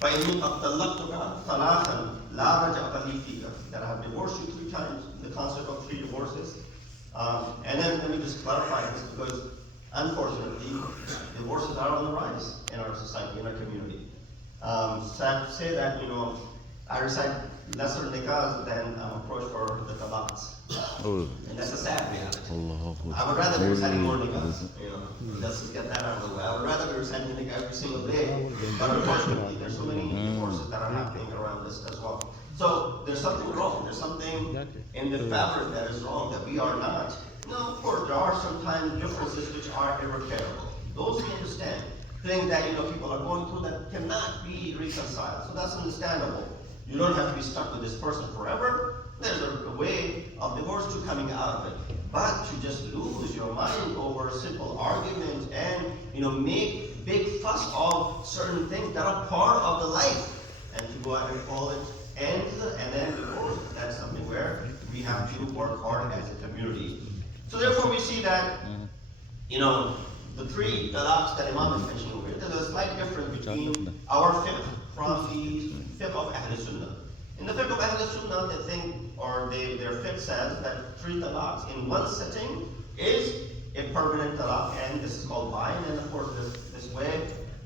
فَإِنِّي قَدْ طَلَّقْتُكَ ثَلَاثًا لَا رَجْعَةَ لِي فِيكَ, that I have divorced you 3 times, the concept of 3 divorces. And then let me just clarify this, because unfortunately, divorces are on the rise in our society, in our community. Say that, I recite lesser nikahs than I'm approached for the talaqs. And that's a sad reality. I would rather be reciting more nikahs, let's just get that out of the way. I would rather be reciting nikah every single day. But unfortunately, there's so many divorces that are happening around this as well. So there's something wrong. There's something in the fabric that is wrong, that we are not. Now, of course, there are sometimes differences which are irreparable. Those we understand. Things that people are going through that cannot be reconciled. So that's understandable. You don't have to be stuck with this person forever. There's a way of divorce to coming out of it. But to just lose your mind over a simple argument and make big fuss of certain things that are part of the life, and to go out and call it ends and then divorce, that's something where we have to work hard as a community. So therefore we see that the 3 talaqs that Imam is mentioning over here, there's a slight difference between our fiqh from the fiqh of Ahl-e-Sunnah. In the fiqh of Ahl-e-Sunnah, they think, or their fiqh says that 3 talaqs in one sitting is a permanent talaq, and this is called bayn, and of course this way,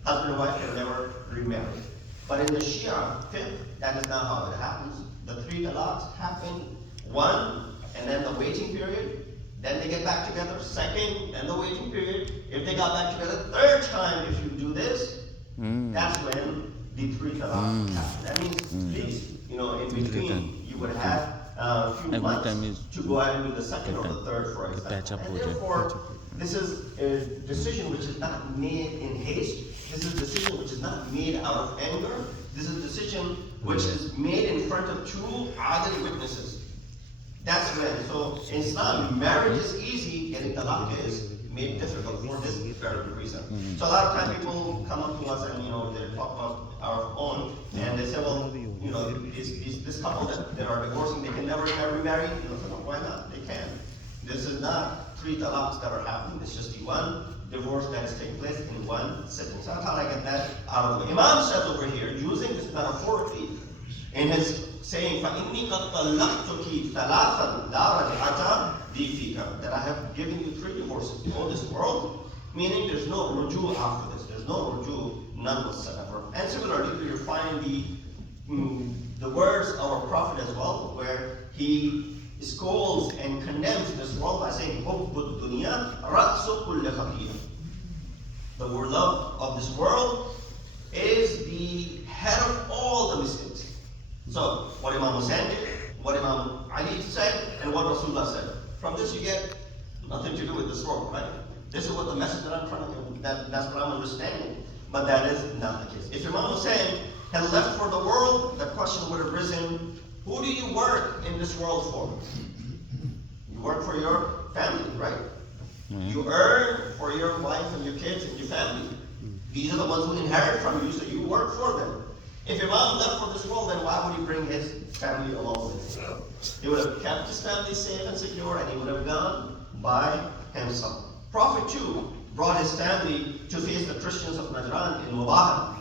husband and wife can never remarry. But in the Shia fiqh, that is not how it happens. The 3 talaqs happen, 1, and then the waiting period, then they get back together, 2nd, then the waiting period. If they got back together 3rd time, if you do this, that's when the 3 talaqs happen. That means at least, in between, you would have a few months to go ahead and do the 2nd or the 3rd, for example. And therefore, this is a decision which is not made in haste. This is a decision which is not made out of anger. This is a decision which is made in front of 2 adil witnesses. That's when. So in Islam, marriage is easy, getting talaq is made difficult for this very reason. So a lot of times people come up to us and they talk about our own, and they say, well, this couple that are divorcing, they can never remarry. So why not? They can. This is not 3 talaqs that are happening. It's just the 1 divorce that is taking place in 1 sitting. So that's how I get that out of the way. Imam says over here, using this metaphorically, in his saying, فَإِنِّي قَدْ طَلَّقْتُكِ ثَلَاثًا لَا رَجْعَةَ لِي فِيكَ, that I have given you 3 divorces in all this world, meaning there's no ruju after this. There's no ruju, none whatsoever. And similarly, you find the words of our Prophet as well, where he scolds and condemns this world by saying, حُبُّ الدُّنْيَا رَأْسُ كُلِّ خَطِيئَةٍ. The love of this world is the head of all the mistakes. So, what Imam Hussain did, what Imam Ali said, and what Rasulullah said. From this you get nothing to do with this world, right? This is what the message that I'm trying to, that's what I'm understanding. But that is not the case. If Imam Hussain had left for the world, the question would have risen, who do you work in this world for? You work for your family, right? You earn for your wife and your kids and your family. These are the ones who inherit from you, so you work for them. If Imam left for this world, then why would he bring his family along with him? He would have kept his family safe and secure, and he would have gone by himself. Prophet too brought his family to face the Christians of Najran in Mubarak,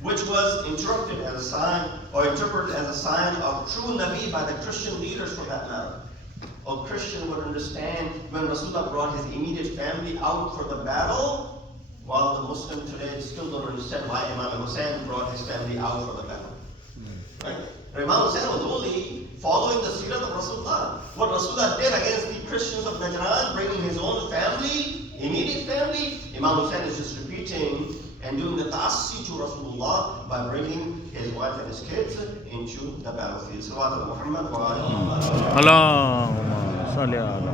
which was interpreted as a sign of true Nabi by the Christian leaders for that matter. A Christian would understand when Rasulullah brought his immediate family out for the battle, while the Muslims today still don't understand why Imam Hussain brought his family out for the battle. Right? Imam Hussain was only following the seerah of Rasulullah. What Rasulullah did against the Christians of Najran, bringing his own family, immediate family, Imam Hussain is just repeating and doing the ta'assi to Rasulullah by bringing his wife and his kids into the battlefield. Salawatu Muhammad wa Allahumma salli ala.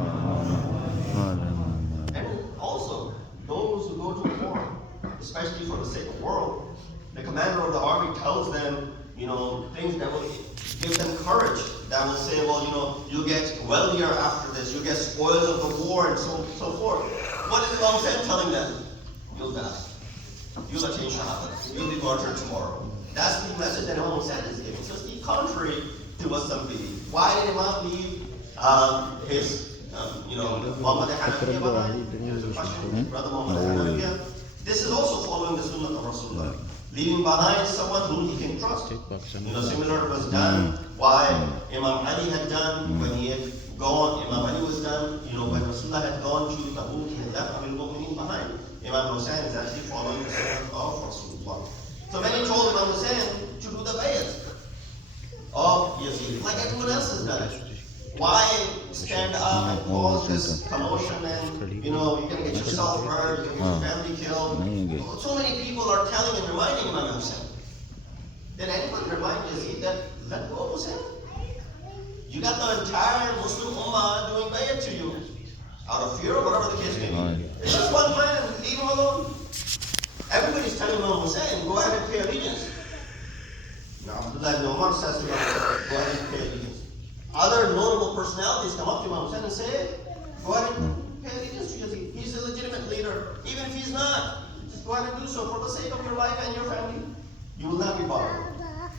And also, those who go to war, especially for the sake of the world, the commander of the army tells them, things that will give them courage, that will say, well, you'll get wealthier after this, you'll get spoils of the war, and so forth. What is Imam Hussain telling them? You'll die. You'll attain shahada. You'll be martyred tomorrow. That's the message that Imam Hussain is giving. So it's the contrary to what some believe. Why did Imam leave his, Muhammad Hanafiya behind? There's a question, brother Muhammad Hanafiya. This is also following the sunnah of Rasulullah. leaving behind someone whom he can trust. Similar was done why Imam Ali had done when he had gone. Imam Ali was done, when Rasulullah had gone to Tabuk, he had left Amir al-Mu'mineen behind. Imam Hussein is actually following the sunnah of Rasulullah. So then he told Imam Hussein to do the bayat of Yazid, like everyone else has done it. Why stand up and cause this commotion and, you're going to get yourself hurt, you're going to get your family killed. So many people are telling and reminding Imam Hussein. Did anyone remind Yazid that, let go of Hussein? You got the entire Muslim Ummah doing bayat to you, out of fear or whatever the case may be. It's just one man, leave him alone. Everybody's telling Imam Hussein, go ahead and pay allegiance. Now Abdullah ibn Umar says to Imam Hussein, go ahead and pay allegiance. Other notable personalities come up to Imam Hussein and say, go ahead and pay allegiance to Yazid. He's a legitimate leader. Even if he's not, just go ahead and do so for the sake of your life and your family. You will not be bothered.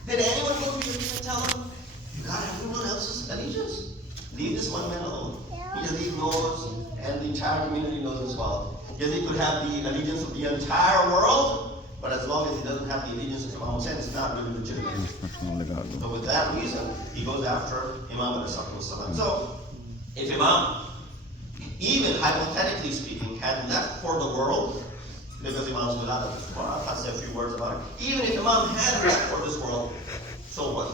Did anyone go to Yazid and tell him, you got everyone else's allegiance? Leave this one man alone. Yazid knows, and the entire community knows as well. Yazid could have the allegiance of the entire world, but as long as he doesn't have the allegiance of Imam Hussein, it's not really legitimate. So with that reason, he goes after Imam al-Salam. So, if Imam, even hypothetically speaking, had left for the world, because Imam's without it, I'll say a few words about it. Even if Imam had left for this world, so what?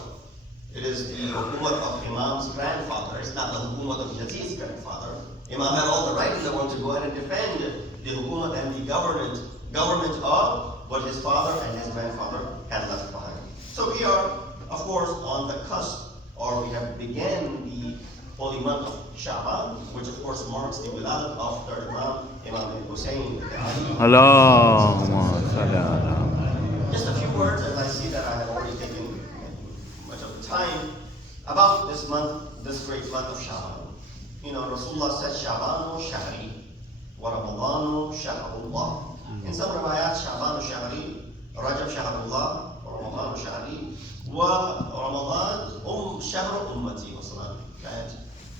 It is the hukumat of Imam's grandfather. It's not the hukumat of Yazid's grandfather. Imam had all the right in the world to go ahead and defend the hukumat and the government of what his father and his grandfather had left behind. So we are, of course, on the cusp, or we have began the holy month of Sha'ban, which of course marks the wiladat of third Imam, Imam al-Hussein. Just a few words, as I see that I have already taken much of the time, about this month, this great month of Sha'ban. Rasulullah said, Sha'banu shahri, wa Ramadanu shahrullah. In some riwayat, Sha'banu shahri, Rajab shahrullah, wa Ramadanu shahri, wa Ramadan shahru ummati wa salam.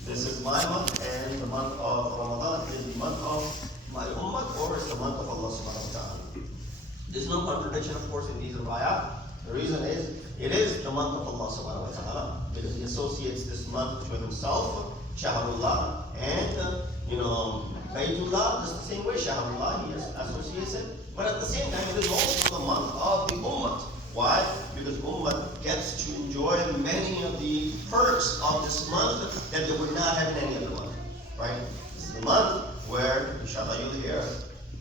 This is my month, and the month of Ramadan is the month of my ummah, or it's the month of Allah subhanahu wa ta'ala. There's no contradiction, of course, in these riwayat. The reason is, it is the month of Allah subhanahu wa ta'ala, because he associates this month to himself, Shahrullah, and Baitullah, just the same way Shahrullah, he associates it. But at the same time, it is also the month of the Ummah. Why? Because Ummah gets to enjoy many of the perks of this month that they would not have in any other month. Right? This is the month where, inshallah, you'll hear,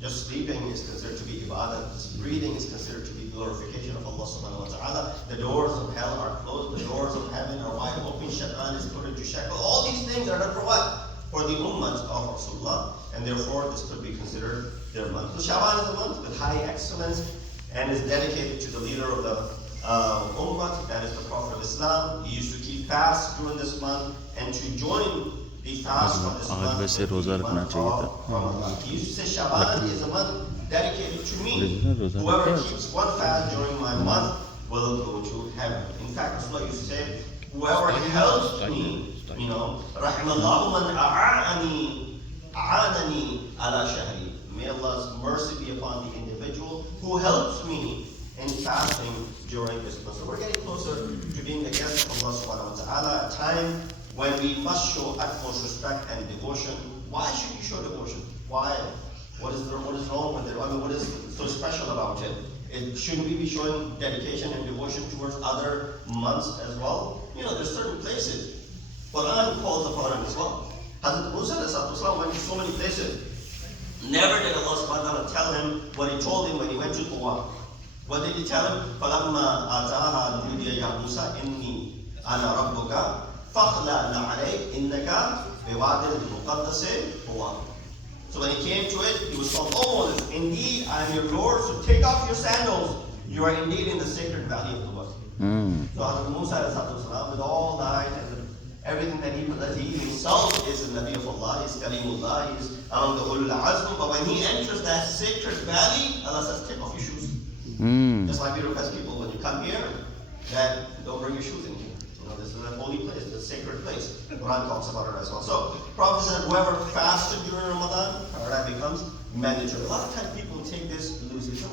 just sleeping is considered to be ibadah, just breathing is considered to be glorification of Allah subhanahu wa ta'ala. The doors of hell are closed, the doors of heaven are wide open, shaitan is put into shackle. All these things are done for what? For the ummah of Rasulullah, and therefore this could be considered their month. So Sha'ban is a month with high excellence and is dedicated to the leader of the ummah, that is the Prophet of Islam. He used to keep fast during this month, and to join the fast for this month, he used to say Sha'ban is a month dedicated to me. Whoever keeps one fast during my month will go to heaven. In fact, Rasulullah used to say, whoever helps me, Rahimallahu man a'anani ala shahri. May Allah's mercy be upon the individual who helps me in fasting during this month. So we're getting closer to being the guest of Allah subhanahu wa ta'ala, a time when we must show utmost respect and devotion. Why should you show devotion? Why? What is wrong with it? I mean, what is so special about it? Shouldn't we be showing dedication and devotion towards other months as well? There's certain places Quran calls upon it as well. Hazrat Musa went to so many places. Never did Allah subhanahu wa ta'ala tell him what he told him when he went to Tuwa. What did he tell him? فَلَمَّا آتَاهَا نُودِيَ يَا مُوسَى إِنِّي أَنَا رَبُّكَ فَاخْلَعْ عَلَيْكَ إِنَّكَ بِوَادٍ الْمُقَدَّسِ طُوًى. So when he came to it, he was told, "Oh Moses, indeed I am your Lord, so take off your sandals. You are indeed in the sacred valley of the West." So Hazrat Musa, with all that and everything that he possessed, he himself is the Nabi of Allah, he is Kalimullah, he is among the Ulul Azm. But when he enters that sacred valley, Allah says, "Take off your shoes." Just like we request people when you come here, that don't bring your shoes in here. This is a holy place, it's a sacred place. The Quran talks about it as well. So, Prophet said, whoever fasted during Ramadan, that becomes mandatory. A lot of times people take this loosely. So,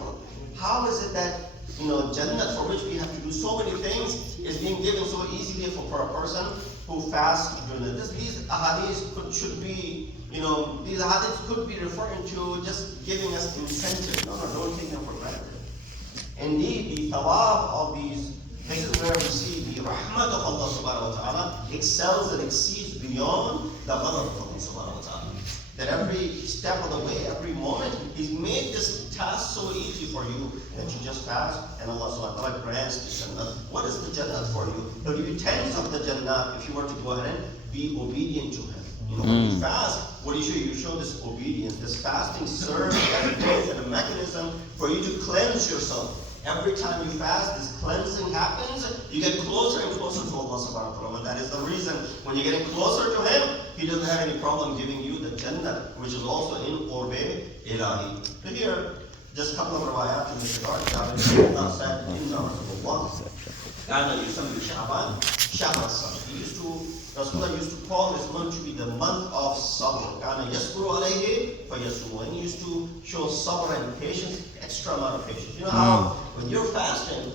how is it that Jannah for which we have to do so many things is being given so easily for a person who fasts during it. These ahadith should be, these ahadith could be referring to just giving us incentive. No, don't take them for granted. Indeed, the thawab of these, this is where we see the rahmat of Allah subhanahu wa ta'ala excels and exceeds beyond the ghadab of Allah subhanahu wa ta'ala. That every step of the way, every moment, He's made this task so easy for you that you just fast and Allah subhanahu wa ta'ala grants the Jannah. What is the Jannah for you? He'll give you tens of the Jannah if you were to go ahead and be obedient to Him. When you fast, what do you show? You show this obedience. This fasting serves as a means and a mechanism for you to cleanse yourself. Every time you fast, this cleansing happens, you get closer and closer to Allah subhanahu wa ta'ala. And that is the reason when you're getting closer to Him, He doesn't have any problem giving you the Jannah, which is also in Qurbe Ilahi. So here, just a couple of riwayat in this regard. Allah said, Inna Rasulullah Kana yusammi Sha'ban, Sha'ban Sabr. Rasulullah used to call this month to be the month of sabr. Kana yaskuru alayhi fayasumu. And he used to show sabr and patience, extra amount of patience. You know how when you're fasting,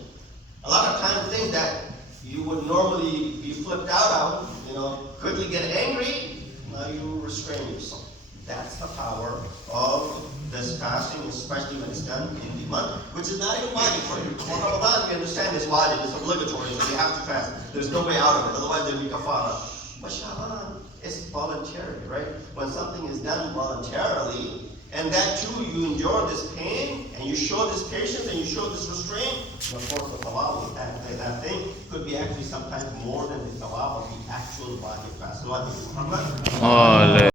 a lot of times things that you would normally be flipped out of, quickly get angry, now you restrain yourself. That's the power of this fasting, especially when it's done in the month, which is not even wajib for you. For Ramadan, we understand it's wajib, it's obligatory, so you have to fast. There's no way out of it, otherwise there'll be kafara. But Sha'ban is voluntary, right? When something is done voluntarily, and that too, you endure this pain, and you show this patience, and you show this restraint, and of course the thawab of that thing could be actually sometimes more than the thawab of the actual wajib fast. So,